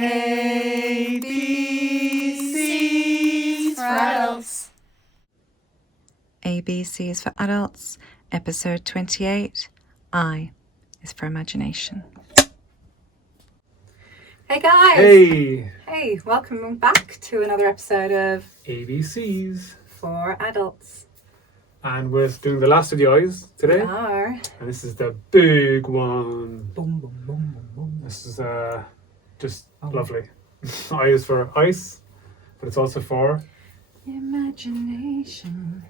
A, B, C's for adults. ABC is for adults, episode 28. I is for imagination. Hey guys! Hey, welcome back to another episode of ABCs for adults. And we're doing the last of the I's today. We are. And this is the big one. Boom, boom, boom, boom, boom. This is just lovely. I is for ice, but it's also for imagination.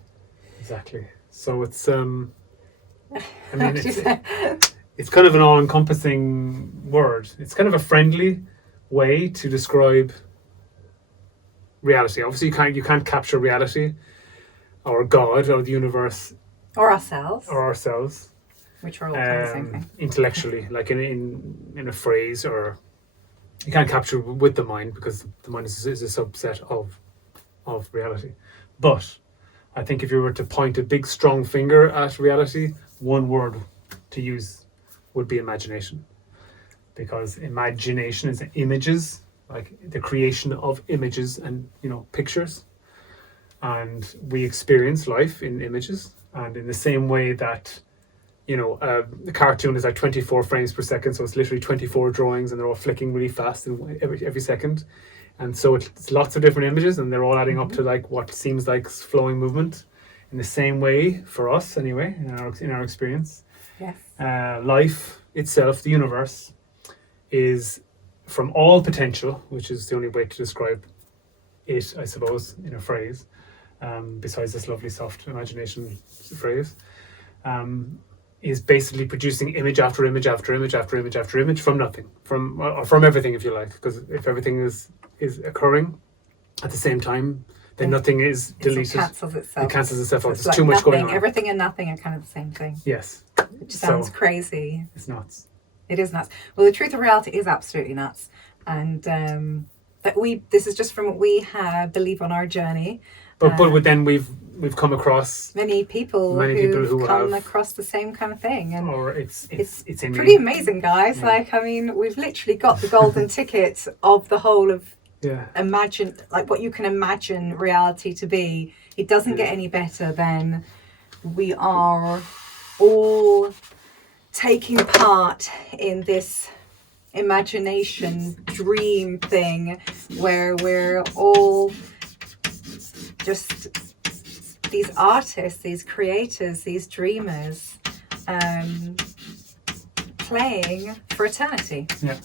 Exactly. So it's it's kind of an all-encompassing word. It's kind of a friendly way to describe reality. Obviously you can't capture reality or God or the universe or ourselves, which are all kind of the same thing intellectually, like in a phrase, or you can't capture with the mind because the mind is a subset of reality. But I think if you were to point a big strong finger at reality, one word to use would be imagination, because imagination is images, like the creation of images and pictures, and we experience life in images. And in the same way that the cartoon is like 24 frames per second, so it's literally 24 drawings and they're all flicking really fast in every second, and so it's lots of different images and they're all adding up to like what seems like flowing movement. In the same way, for us anyway, in our experience, yes, life itself, the universe, is from all potential, which is the only way to describe it, I suppose, in a phrase, besides this lovely soft imagination phrase, is basically producing image after image after image after image after image from nothing, from everything, if you like, because if everything is occurring at the same time, then nothing is deleted. It cancels itself. out. There's like too much nothing, going on. Everything and nothing are kind of the same thing. Yes. Which sounds crazy. It's nuts. It is nuts. Well, the truth of reality is absolutely nuts. And this is just from what we believe on our journey. But then we've come across many people who come across the same kind of thing, and it's pretty amazing, guys. Yeah. Like, I mean, we've literally got the golden ticket of the whole of imagine, like what you can imagine reality to be. It doesn't get any better than we are all taking part in this imagination dream thing where we're all just these artists, these creators, these dreamers, playing for eternity. Yeah.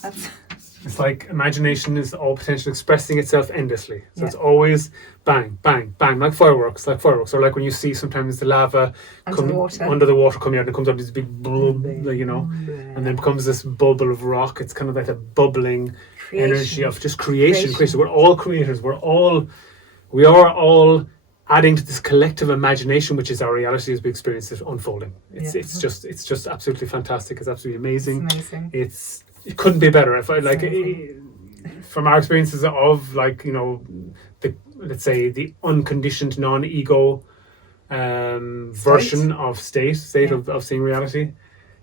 It's like imagination is all potential expressing itself endlessly. So it's always bang, bang, bang, like fireworks. Or like when you see sometimes the lava under the water coming out, and it comes out this big bubble, and then becomes this bubble of rock. It's kind of like a bubbling energy of just creation. We're all creators. We are all adding to this collective imagination, which is our reality as we experience it unfolding. It's just absolutely fantastic. It's absolutely amazing. It's amazing. It couldn't be better. If I from our experiences of let's say the unconditioned non-ego version of state of seeing reality,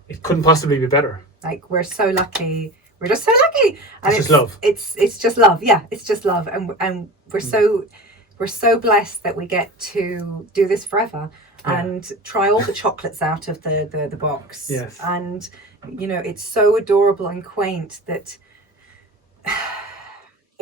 it couldn't possibly be better. Like, we're so lucky. We're just so lucky. And it's just love. It's just love. Yeah, it's just love. And we're so blessed that we get to do this forever and try all the chocolates out of the box. Yes. And it's so adorable and quaint that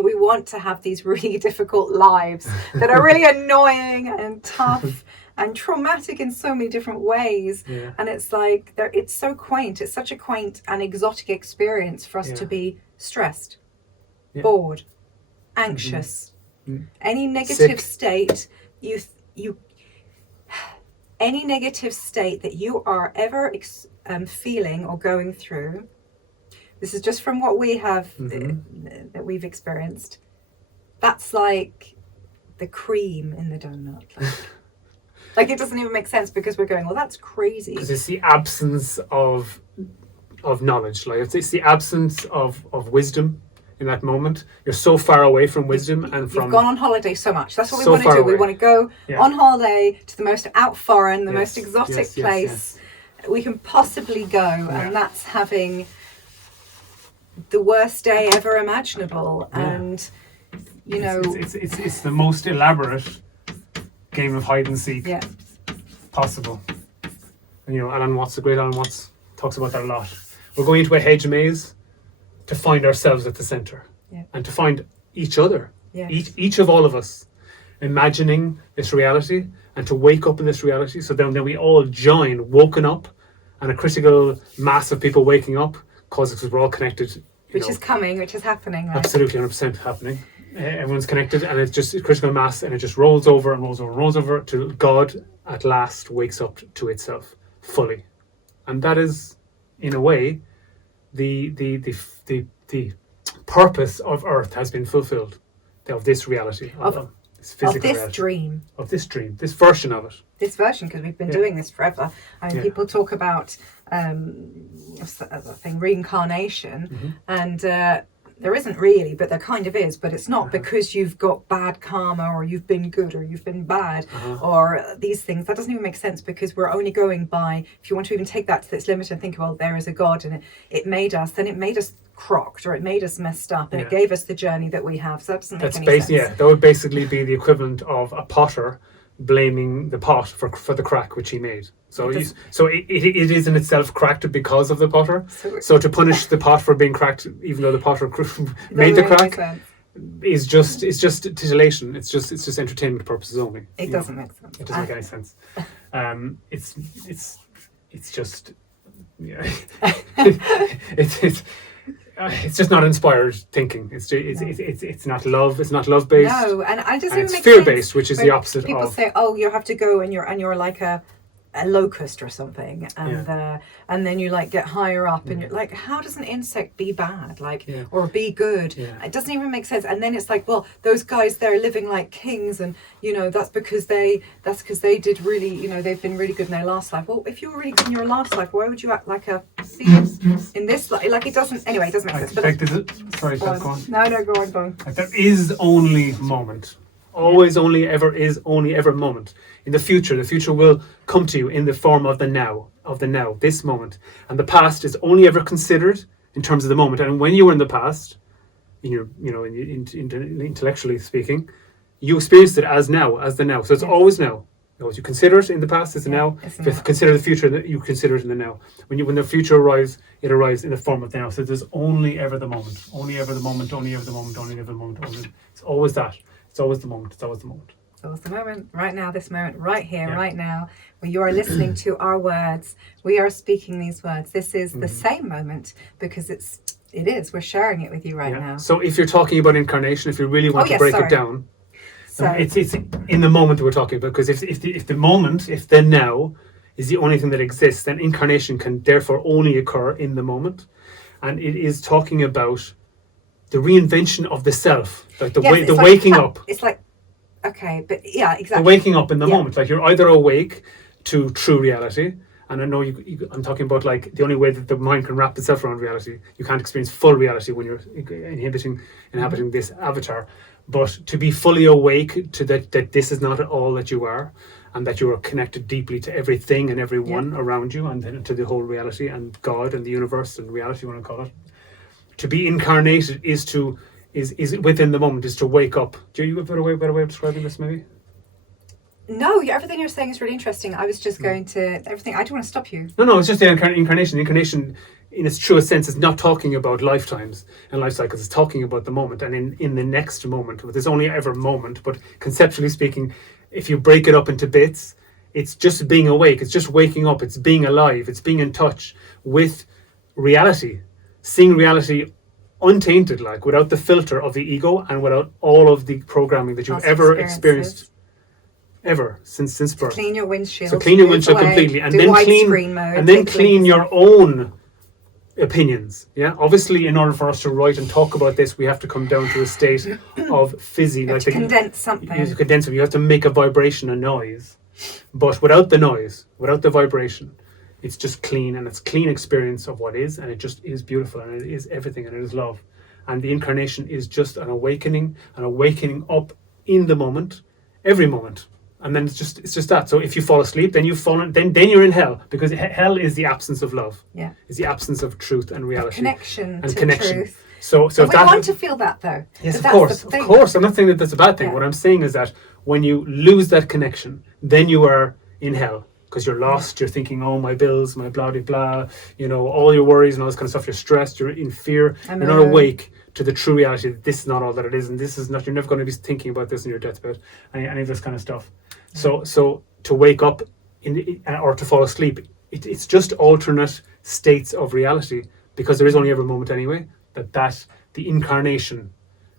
we want to have these really difficult lives that are really annoying and tough and traumatic in so many different ways. Yeah. And it's like, it's so quaint. It's such a quaint and exotic experience for us to be stressed, bored, anxious, any negative state any negative state that you are ever feeling or going through. This is just from what we have that we've experienced. That's like the cream in the donut. Like it doesn't even make sense because we're going, well, that's crazy. Because it's the absence of knowledge. Like it's the absence of wisdom. In that moment, you're so far away from wisdom and from. You've gone on holiday so much. That's what we want to do. We want to go on holiday to the most out foreign, the most exotic place we can possibly go, and that's having the worst day ever imaginable, and you know, it's the most elaborate game of hide and seek possible. And you know, the great Alan Watts talks about that a lot. We're going into a hedge maze to find ourselves at the center, and to find each other, each of all of us, imagining this reality, and to wake up in this reality. So then we all join, woken up, and a critical mass of people waking up, because we're all connected. Which is happening. Right? Absolutely, 100% happening. Everyone's connected, and it's just a critical mass, and it just rolls over and rolls over and rolls over till God at last wakes up to itself fully. And that is, in a way, the purpose of Earth has been fulfilled, of this reality, of this physical reality, of this dream, this version of it. This version, because we've been doing this forever. I mean, people talk about reincarnation, and there isn't really, but there kind of is. But it's not because you've got bad karma, or you've been good, or you've been bad, or these things. That doesn't even make sense, because we're only going by, if you want to even take that to its limit and think, well, there is a God, and it made us, then it made us crocked, or it made us messed up, and it gave us the journey that we have. So that doesn't make any sense. Yeah, that would basically be the equivalent of a potter blaming the pot for the crack which he made. So it is in itself cracked because of the potter. So to punish the pot for being cracked, even though the potter made the crack, is just titillation. It's just entertainment purposes only. It doesn't make sense. It doesn't make any sense. It's just it's just not inspired thinking. It's not love. It's not love based. No, and I just it's fear based, which is the opposite. People say, "Oh, you have to go and you're like a locust or something," and then you like get higher up, and you're like, how does an insect be bad, or be good? It doesn't even make sense. And then it's like, well, those guys, they're living like kings, and you know that's because they did really, you know, they've been really good in their last life. Well, if you were really good in your last life, why would you act like a thief in this life? Like, it doesn't. Anyway, it doesn't make sense. But sorry, go on. No, go on. There is only moment. Always, only ever is only ever moment. In the future will come to you in the form of the now, this moment. And the past is only ever considered in terms of the moment. And when you were in the past, intellectually speaking, you experienced it as now, as the now. So it's always now. You consider it in the past, it's the now. If you consider the future, you consider it in the now. When the future arrives, it arrives in the form of the now. So there's only ever the moment. Only ever the moment, only ever the moment, only ever the moment. It's always that. It's always the moment. It's always the moment. It's always the moment. Right now, this moment, right here, right now, where you are listening to our words. We are speaking these words. This is the same moment, because it is. We're sharing it with you right now. So if you're talking about incarnation, if you really want to break it down, it's in the moment that we're talking about. Because if the now is the only thing that exists, then incarnation can therefore only occur in the moment. And it is talking about the reinvention of the self, like the waking up. It's like, okay, but yeah, exactly. The waking up in the moment, like you're either awake to true reality, and I know I'm talking about like the only way that the mind can wrap itself around reality. You can't experience full reality when you're inhabiting this avatar, but to be fully awake to that this is not all that you are, and that you are connected deeply to everything and everyone around you, and then to the whole reality and God and the universe and reality, you want to call it. To be incarnated is within the moment, is to wake up. Do you have a better way of describing this, maybe? No, everything you're saying is really interesting. I was just going to everything. I don't want to stop you. No, it's just the incarnation. Incarnation, in its truest sense, is not talking about lifetimes and life cycles. It's talking about the moment, and in the next moment. There's only ever moment, but conceptually speaking, if you break it up into bits, it's just being awake. It's just waking up. It's being alive. It's being in touch with reality. Seeing reality untainted, like without the filter of the ego and without all of the programming that you've ever experienced, ever since birth. Clean your windshield. So clean your windshield completely, and then clean your own opinions. Yeah, obviously, in order for us to write and talk about this, we have to come down to a state of fizzy. You have to condense something. You have to make a vibration, a noise, but without the noise, without the vibration. It's just clean, and it's clean experience of what is, and it just is beautiful, and it is everything, and it is love. And the incarnation is just an awakening up in the moment, every moment, And then it's just that. So if you fall asleep, then you've fallen. Then you're in hell, because hell is the absence of love. Yeah. It's the absence of truth and reality. Connection and to connection. truth. So we want to feel that, though. Yes, of course. I'm not saying that that's a bad thing. Yeah. What I'm saying is that when you lose that connection, then you are in hell, because you're lost. You're thinking, oh, my bills, my blah blah blah. All your worries and all this kind of stuff. You're stressed. You're in fear. You're not awake to the true reality that this is not all that it is, and this is not. You're never going to be thinking about this in your deathbed. Any of this kind of stuff. So to wake up or to fall asleep, it's just alternate states of reality, because there is only ever a moment anyway. That the incarnation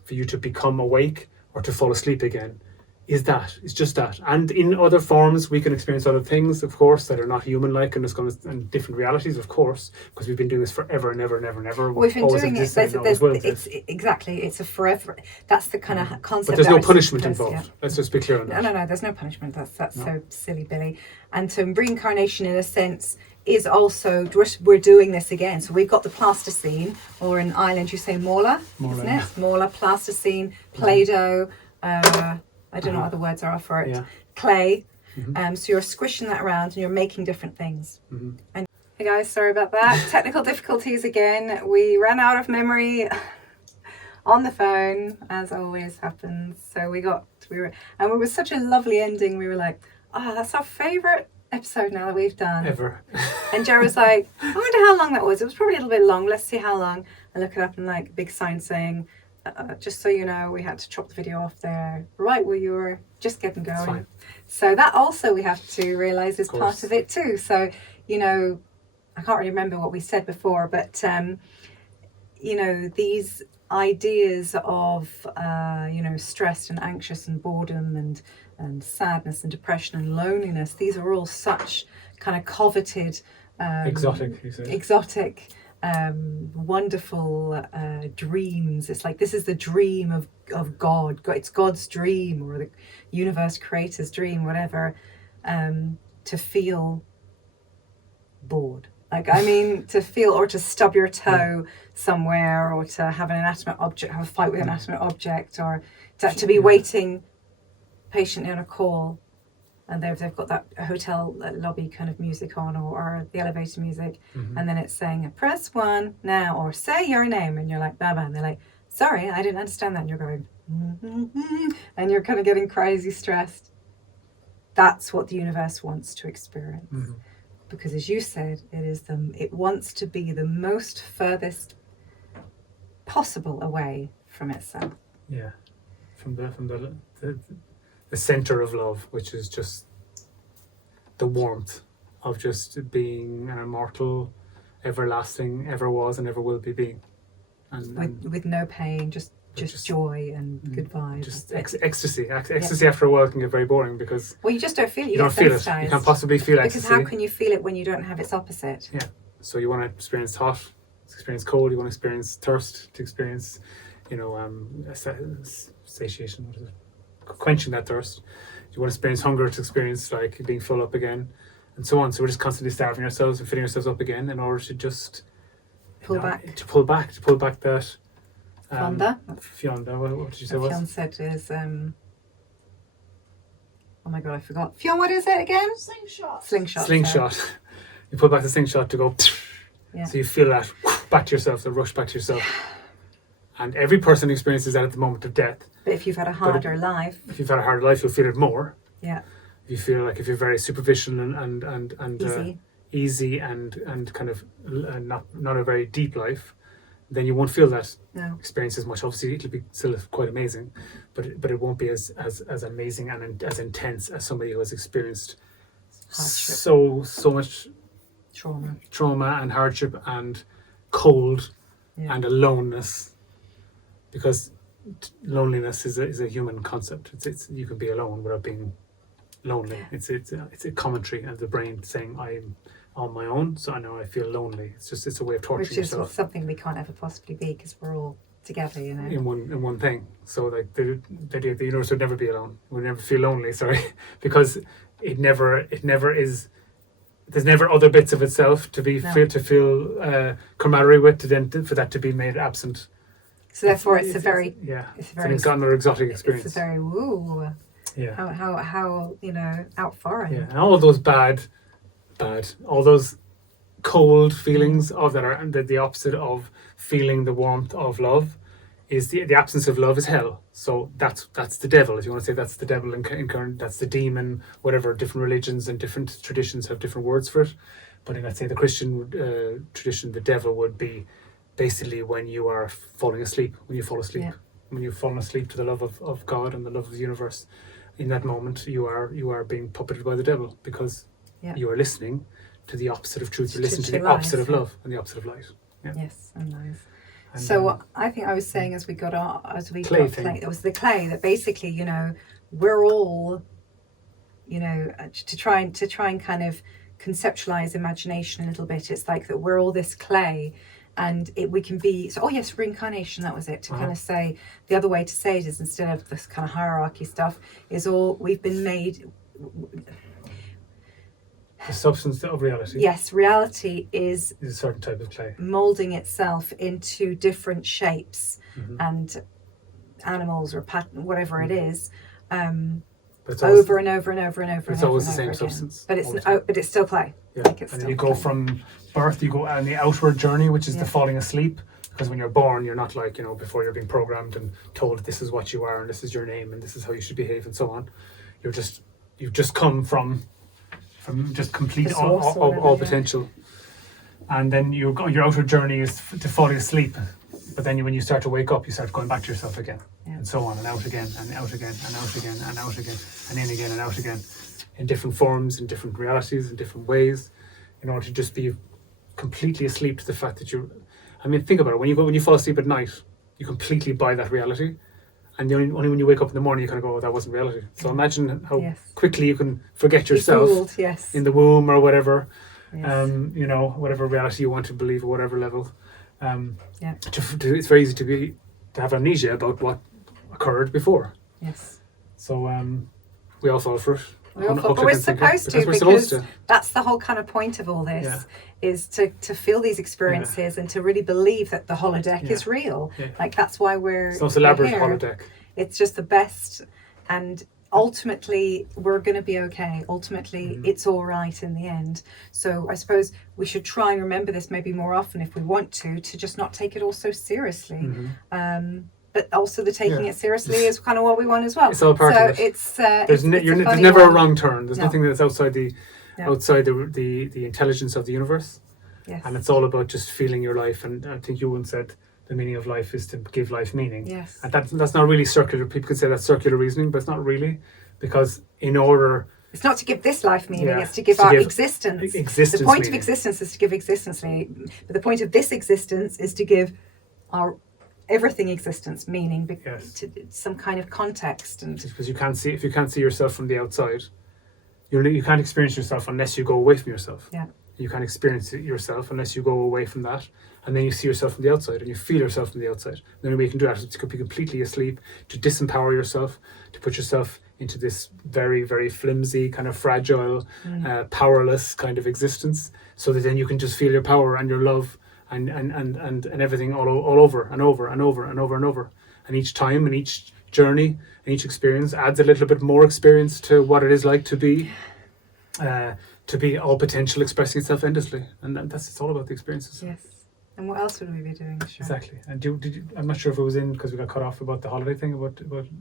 for you to become awake or to fall asleep again is that. It's just that. And in other forms, we can experience other things, of course, that are not human-like, and different realities, of course, because we've been doing this forever and ever and ever and ever. We've been doing it. It's a forever. That's the kind of concept. But there's no punishment involved. Yeah. Let's just be clear on that. No. There's no punishment. That's no. So silly, Billy. And so reincarnation, in a sense, is also, we're doing this again. So we've got the plasticine, or in Ireland you say mola, isn't it? Yeah. Mola, plasticine, Play-Doh. I don't know what other words are for it. Yeah. Clay. Mm-hmm. So you're squishing that around and you're making different things. Mm-hmm. And hey guys, sorry about that. Technical difficulties again. We ran out of memory on the phone, as always happens. So it was such a lovely ending. We were like, that's our favourite episode now that we've done. Ever. And Jerry was like, I wonder how long that was. It was probably a little bit long. Let's see how long. I look it up and a big sign saying, just so you know, we had to chop the video off there right where you were just getting going. So that also we have to realise is part of it too. So, I can't really remember what we said before, but, these ideas of, stress and anxious and boredom and sadness and depression and loneliness, these are all such kind of coveted, exotic, you say. Wonderful dreams. It's like, this is the dream of God. It's God's dream, or the universe creator's dream, whatever, to feel bored. To feel, or to stub your toe somewhere, or to have an inanimate object, have a fight with an inanimate object, or to be waiting patiently on a call, and they've got that hotel lobby kind of music on, or the elevator music, and then it's saying, press 1 now, or say your name, and you're like, blah, blah, and they're like, sorry, I didn't understand that, and you're going, and you're kind of getting crazy stressed. That's what the universe wants to experience. Because, as you said, it wants to be the most furthest possible away from itself. Yeah, from the center of love, which is just the warmth of just being an immortal, everlasting, ever was and ever will be being, and with no pain, just joy and good vibes. Just ecstasy. Ecstasy after a while can get very boring, because you just don't feel it. You don't feel it. You can't possibly feel ecstasy. Because how can you feel it when you don't have its opposite? Yeah. So you want to experience hot, experience cold. You want to experience thirst, to experience, satiation. What is it? Quenching that thirst. You want to experience hunger, to experience like being full up again, and so on. So we're just constantly starving ourselves and filling ourselves up again, in order to just pull back that. Fionda. What did you say? Fionn said is oh my god, I forgot. Fionn, what is it again? Slingshot. You pull back the slingshot to go. Yeah. So you feel that back to yourself, the rush back to yourself. And every person experiences that at the moment of death. But if you've had a harder life, you'll feel it more. Yeah. You feel like if you're very superficial and easy and kind of not a very deep life, then you won't feel that experience as much. Obviously, it'll be still quite amazing, but it won't be as amazing and as intense as somebody who has experienced hardship. so much trauma and hardship and cold and aloneness. Because loneliness is a human concept. It's you can be alone without being lonely. It's a commentary of the brain saying, I'm on my own, so I know I feel lonely. It's a way of torturing yourself. Which is something we can't ever possibly be, because we're all together, in one thing. So like the idea of the universe would never be alone. Would never feel lonely. Because it never is. There's never other bits of itself to feel camaraderie with, for that to be made absent. So therefore, it's another exotic experience. It's a very how outforeign. Yeah, and all those bad, all those cold feelings of that are the opposite of feeling the warmth of love is the absence of love is hell. So that's the devil, if you want to say that's the devil incarnate, that's the demon, whatever. Different religions and different traditions have different words for it. But in, let's say, the Christian tradition, the devil would be basically when you are falling asleep, when you fall asleep, when you've fallen asleep to the love of God and the love of the universe. In that moment, you are being puppeted by the devil, because you are listening to the opposite of truth. You're listening to the opposite of love and the opposite of light. Yeah. Yes, and nice. And so what I think I was saying as we got clay, it was the clay that basically, we're all, to try and kind of conceptualize imagination a little bit. It's like that we're all this clay, and we can be. So, reincarnation. That was it. To kind of say the other way to say it is, instead of this kind of hierarchy stuff, is all we've been made. The substance of reality. Yes, reality is a certain type of clay, molding itself into different shapes and animals or pattern, whatever it is, over and over and over and over. It's always the same substance, but it's still clay. Yeah, and then you go from birth, you go on the outward journey, which is the falling asleep. Because when you're born, you're not like, before you're being programmed and told this is what you are and this is your name and this is how you should behave and so on. You've just come from just complete all potential, and then your outer journey is to falling asleep. But then when you start to wake up, you start going back to yourself again, and so on, and out again, and out again, and out again, and out again, and in again, and out again, in different forms, in different realities, in different ways, in order to just be completely asleep to the fact that you're. I mean, think about it. When you fall asleep at night, you completely buy that reality. And only when you wake up in the morning, you kind of go, oh, that wasn't reality. So imagine how quickly you can forget yourself in the womb or whatever, whatever reality you want to believe, or whatever level. It's very easy to have amnesia about what occurred before. Yes. So we all fall for it. But we're supposed to, because that's the whole kind of point of all this, is to feel these experiences and to really believe that the holodeck is real. Yeah. Like, that's why it's not elaborate holodeck. It's just the best, and ultimately we're going to be okay. Ultimately it's all right in the end. So I suppose we should try and remember this maybe more often if we want to just not take it all so seriously. But also the taking it seriously is kind of what we want as well. It's all part of it. There's never a wrong turn. There's nothing that's outside the intelligence of the universe. Yes. And it's all about just feeling your life. And I think you once said the meaning of life is to give life meaning. Yes. And that's not really circular. People could say that's circular reasoning, but it's not really, because in order. It's not to give this life meaning, it's to give our existence. The point of existence is to give existence meaning. But the point of this existence is to give our everything existence meaning, to some kind of context. And because if you can't see yourself from the outside, you can't experience yourself unless you go away from yourself. Yeah. You can't experience yourself unless you go away from that, and then you see yourself from the outside and you feel yourself from the outside. And the only way you can do that is to be completely asleep, to disempower yourself, to put yourself into this very, very flimsy, kind of fragile, powerless kind of existence, so that then you can just feel your power and your love and everything all over and over and over and over and over. And each time and each journey and each experience adds a little bit more experience to what it is like to be all potential, expressing itself endlessly. And it's all about the experiences. Yes. And what else would we be doing? Sure. Exactly. And did you, I'm not sure if it was in, because we got cut off about the holiday thing, about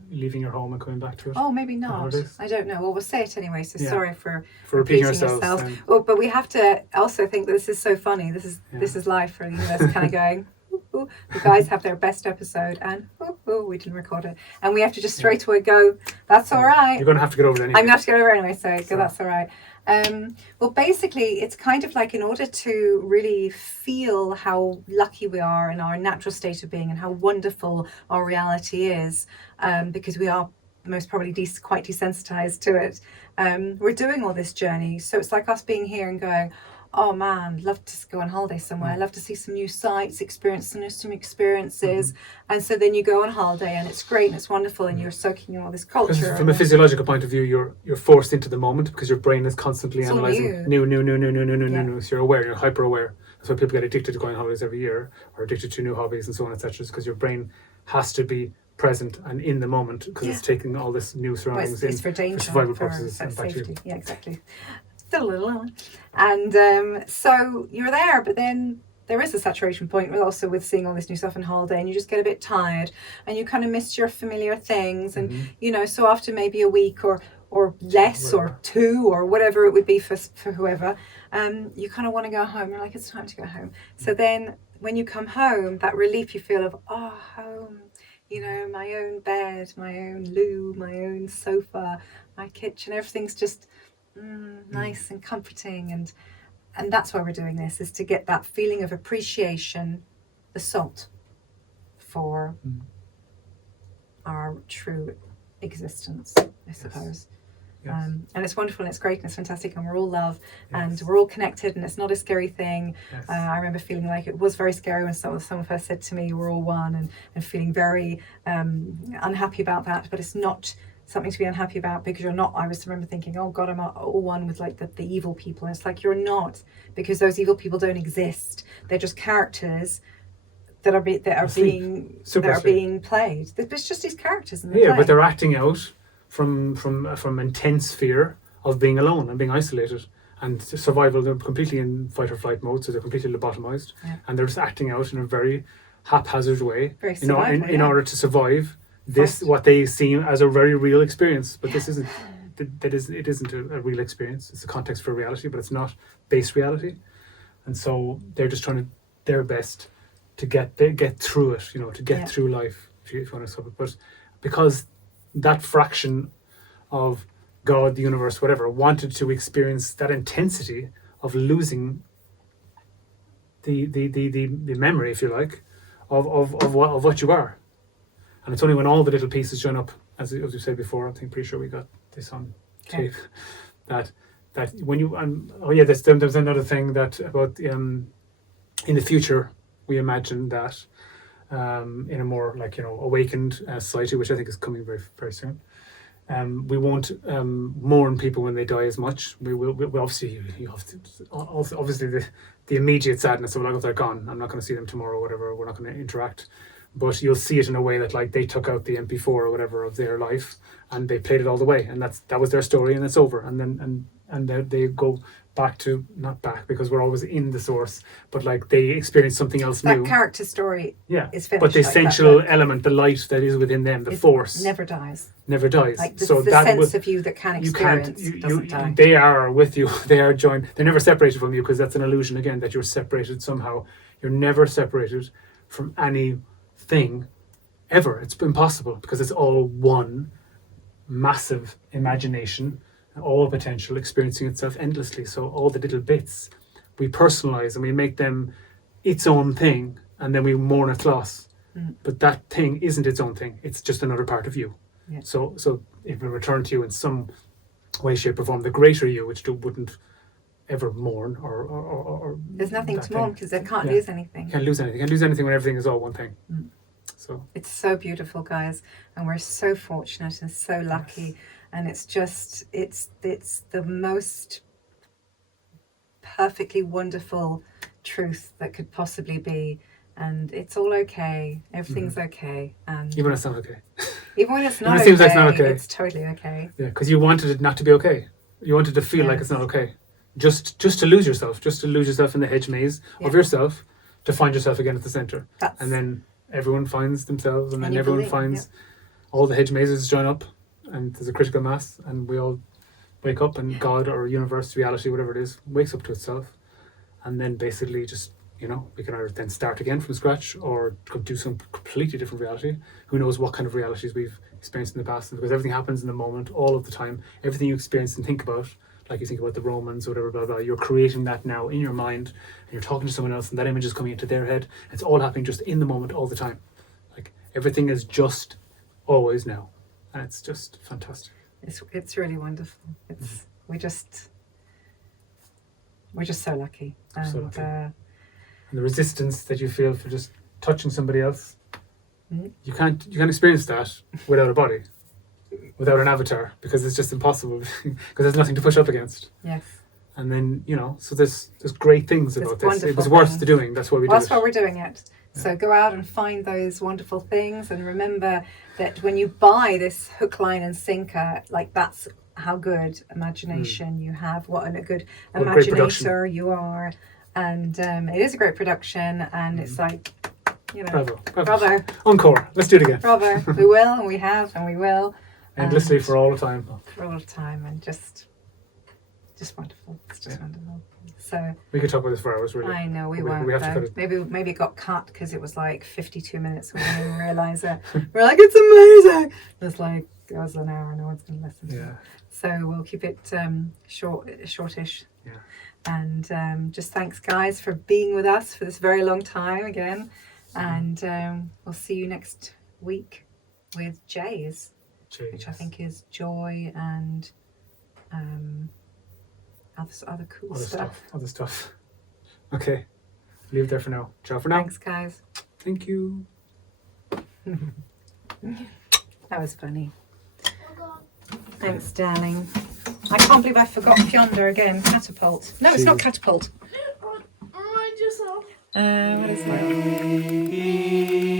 leaving your home and coming back to it. Oh, maybe not. I don't know. Well, we'll say it anyway. So sorry for repeating ourselves. Well, but we have to also think that this is so funny. This is life for the universe, kind of going. Ooh. The guys have their best episode, and we didn't record it, and we have to just straight away go. That's all right. You're going to have to get over it anyway. I'm going to have to get over it anyway. So that's all right. Well, basically, it's kind of like, in order to really feel how lucky we are in our natural state of being and how wonderful our reality is, because we are most probably quite desensitized to it, we're doing all this journey. So it's like us being here and going, oh man, love to go on holiday somewhere. Love to see some new sights, experience some experiences. And so then you go on holiday and it's great and it's wonderful and you're soaking in all this culture. From a physiological point of view, you're forced into the moment, because your brain is constantly analysing new. So you're aware, you're hyper aware. That's why people get addicted to going on holidays every year, or addicted to new hobbies and so on, etc. Because your brain has to be present and in the moment, because it's taking all this new surroundings it's for danger, for survival purposes, for and safety. Yeah, exactly. And so you're there, but then there is a saturation point with seeing all this new stuff on holiday, and you just get a bit tired, and you kind of miss your familiar things, and so after maybe a week or less or 2 or whatever it would be for whoever, you kind of want to go home. You're like, it's time to go home. So then when you come home, that relief you feel of, home, my own bed, my own loo, my own sofa, my kitchen, everything's just nice and comforting, and that's why we're doing this, is to get that feeling of appreciation, the salt for our true existence, I suppose. Yes. And it's wonderful, and it's great, and it's fantastic, and we're all love, and we're all connected, and it's not a scary thing. Yes. I remember feeling like it was very scary when some of us said to me, we're all one, and feeling very unhappy about that, but it's not something to be unhappy about, because you're not. I remember thinking, oh God, I'm all one with like the evil people, and it's like, you're not, because those evil people don't exist. They're just characters that are being played. It's just these characters in the play. But they're acting out from intense fear of being alone and being isolated, and survival. They're completely in fight or flight mode, so they're completely lobotomized, and they're just acting out in a very haphazard way in order to survive this, what they seem as a very real experience. But this isn't. It isn't a real experience. It's a context for reality, but it's not base reality. And so they're just trying their best to get through it, to get through life, if you want to say it. But because that fraction of God, the universe, whatever, wanted to experience that intensity of losing the memory, if you like, of what you are. And it's only when all the little pieces join up, as we said before, I think, pretty sure we got this on tape, that when you there's another thing that about in the future we imagine that in a more awakened society, which I think is coming very, very soon, we won't mourn people when they die as much. We obviously, you have to, obviously the immediate sadness of, like, if they're gone, I'm not going to see them tomorrow or whatever, we're not going to interact. But you'll see it in a way that, like, they took out the MP4 or whatever of their life and they played it all the way, and that was their story, and it's over. And then they go back to, not back because we're always in the source, but like they experience something else new. That character story is finished. But the essential element, the light that is within them, the force, never dies. Never dies. Like the sense of you that can experience doesn't die. They are with you. They are joined. They're never separated from you, because that's an illusion again, that you're separated somehow. You're never separated from anything ever. It's impossible, because it's all one massive imagination, all potential, experiencing itself endlessly. So all the little bits we personalize and we make them its own thing, and then we mourn its loss. But that thing isn't its own thing. It's just another part of you. Yeah. So if we return to you in some way, shape or form, the greater you, which wouldn't ever mourn or there's nothing to mourn, because they can't lose anything. You can't lose anything. You can't lose anything when everything is all one thing. So it's so beautiful, guys, and we're so fortunate and so lucky. Yes. And it's just, it's the most perfectly wonderful truth that could possibly be. And it's all okay. Everything's okay. And even when it's not okay. Even when it's not when it okay, seems like it's not okay, it's totally okay. Yeah, because you wanted it not to be okay. You wanted to feel like it's not okay. Just to lose yourself. Just to lose yourself in the hedge maze of yourself, to find yourself again at the centre. And then everyone finds themselves, and then everyone finds all the hedge mazes join up, and there's a critical mass, and we all wake up, and God or universe, reality, whatever it is, wakes up to itself. And then basically just, we can either then start again from scratch or do some completely different reality. Who knows what kind of realities we've experienced in the past, because everything happens in the moment, all of the time. Everything you experience and think about, like you think about the Romans or whatever, blah, blah, you're creating that now in your mind, and you're talking to someone else, and that image is coming into their head. It's all happening just in the moment all the time. Like, everything is just always now. And it's just fantastic. It's really wonderful. We're just so lucky. And, so lucky. And the resistance that you feel for just touching somebody else, you can't experience that without a body, without an avatar, because it's just impossible, because there's nothing to push up against. Yes. And then, so there's great things about this. It was worth the doing. That's why we do it. That's why we're doing it. So go out and find those wonderful things, and remember that when you buy this hook, line and sinker, like that's how good imagination you have, what a good imaginator you are. And it is a great production, and it's like, you know, bravo. Encore. Let's do it again. Bravo. We will, and we have, and we will. Endlessly for all the time. For all the time, and just wonderful. It's just wonderful. So we could talk about this for hours, really. I know we won't. We have to cut it. Maybe it got cut because it was like 52 minutes. We didn't even realise it. We're like, it's amazing. It's like, it was an hour. No one's going to listen to it. So we'll keep it shortish. Yeah. And just thanks, guys, for being with us for this very long time again. And we'll see you next week with Jay's, which I think is joy and other cool stuff. Other stuff. Okay. Leave it there for now. Ciao for now. Thanks, guys. Thank you. That was funny. Thanks, darling. I can't believe I forgot Fionda again. Catapult. No, it's not catapult. What is that?